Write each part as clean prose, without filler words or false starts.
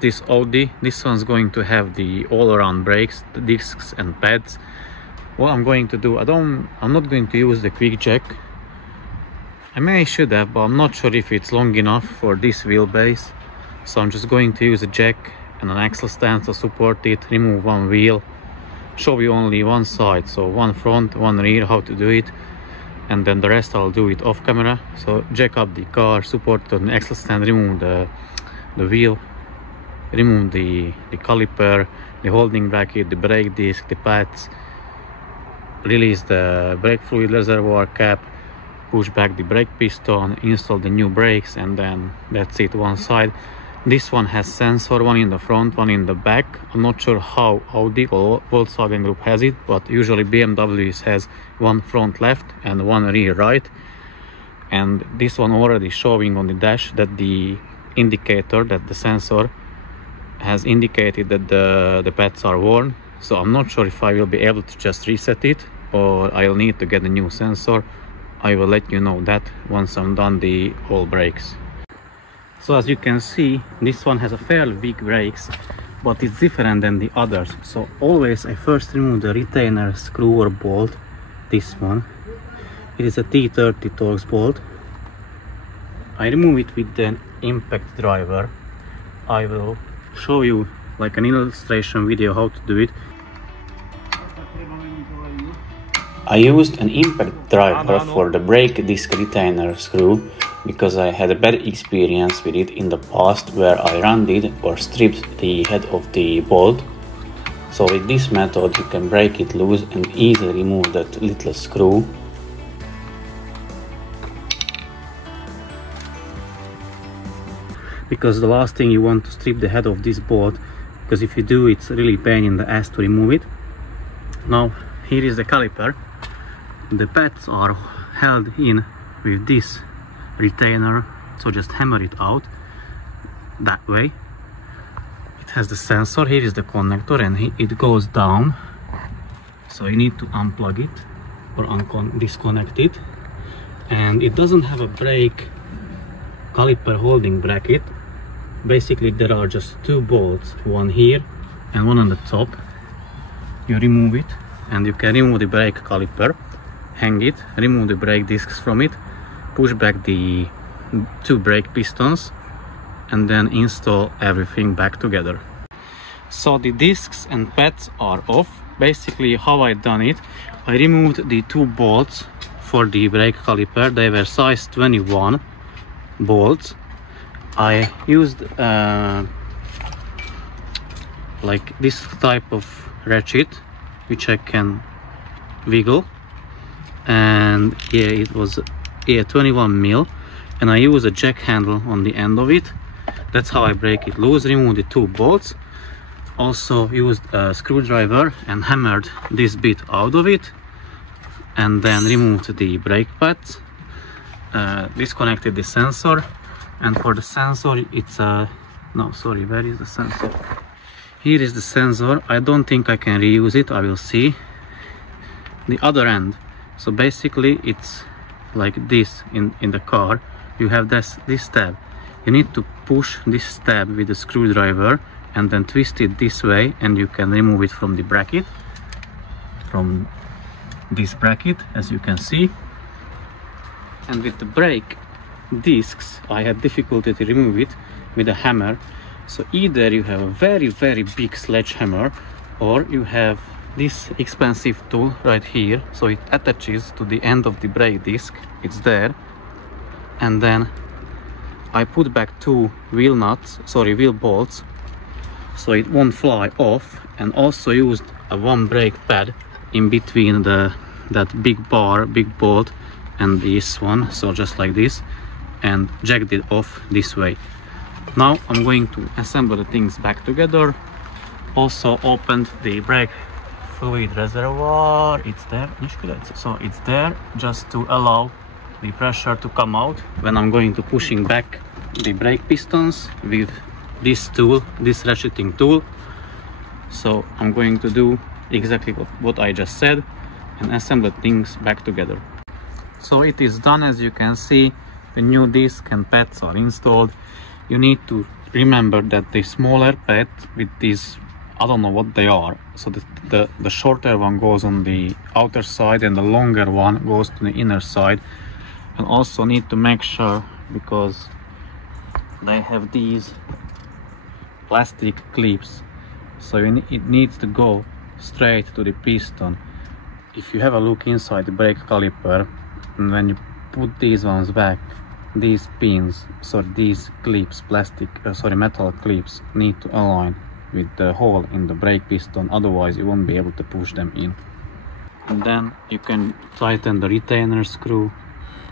this Audi. This one's going to have the all-around brakes, the discs and pads. What I'm going to do, I'm not going to use the quick jack. I should have, but I'm not sure if it's long enough for this wheelbase. So I'm just going to use a jack and an axle stand to support it, remove one wheel, show you only one side, so one front, one rear, how to do it, and then the rest I'll do it off camera. So jack up the car, support it on the axle stand, remove the wheel, remove the caliper, the holding bracket, the brake disc, the pads, release the brake fluid reservoir cap, push back the brake piston, install the new brakes, and then that's it, one side. This one has sensor, one in the front, one in the back. I'm not sure how Audi or Volkswagen Group has it, but usually BMW has one front left and one rear right. And this one already showing on the dash that the indicator, that the sensor has indicated that the pads are worn. So I'm not sure if I will be able to just reset it or I'll need to get a new sensor. I will let you know that once I'm done the whole brakes. So as you can see, this one has a fairly big brakes, but it's different than the others. So always I first remove the retainer screw or bolt, this one. It is a T30 Torx bolt. I remove it with the impact driver. I will show you like an illustration video how to do it. I used an impact driver for the brake disc retainer screw because I had a bad experience with it in the past where I rounded or stripped the head of the bolt. So with this method you can break it loose and easily remove that little screw. Because the last thing you want to strip the head of this bolt, because if you do, it's really pain in the ass to remove it. Now here is the caliper. The pads are held in with this retainer, so just hammer it out that way. It has the sensor, here is the connector, and it goes down, so you need to unplug it or disconnect it. And it doesn't have a brake caliper holding bracket. Basically there are just two bolts, one here and one on the top. You remove it and you can remove the brake caliper, hang it, remove the brake discs from it, push back the two brake pistons, and then install everything back together. So the discs and pads are off. Basically how I done it, I removed the two bolts for the brake caliper. They were size 21 bolts. I used like this type of ratchet which I can wiggle, and yeah, it was 21 mil, and I use a jack handle on the end of it. That's how I break it loose. Remove the two bolts. Also used a screwdriver and hammered this bit out of it, and then removed the brake pads, disconnected the sensor. And for the sensor, it's a no, sorry, where is the sensor? Here is the sensor. I don't think I can reuse it. I will see the other end. So basically it's like this in the car. You have this tab. You need to push this tab with a screwdriver and then twist it this way, and you can remove it from the bracket, from this bracket, as you can see. And with the brake discs I had difficulty to remove it with a hammer. So either you have a very big sledgehammer, or you have this expensive tool right here. So it attaches to the end of the brake disc, it's there, and then I put back two wheel bolts so it won't fly off, and also used a one brake pad in between that big bolt and this one, so just like this, and jacked it off this way. Now I'm going to assemble the things back together. Also opened the brake fluid reservoir. It's there, so it's there just to allow the pressure to come out when I'm going to pushing back the brake pistons with this tool, this ratcheting tool. So I'm going to do exactly what I just said and assemble things back together. So it is done. As you can see, the new disc and pads are installed. You need to remember that the smaller pad with these, I don't know what they are, so the shorter one goes on the outer side and the longer one goes to the inner side. And also need to make sure, because they have these plastic clips, so it needs to go straight to the piston. If you have a look inside the brake caliper, and when you put these ones back, these pins, so these clips, metal clips, need to align with the hole in the brake piston, otherwise you won't be able to push them in. And then you can tighten the retainer screw,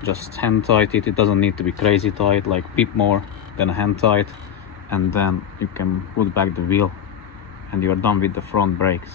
just hand tight it. It doesn't need to be crazy tight, like bit more than hand tight, and then you can put back the wheel and you're done with the front brakes.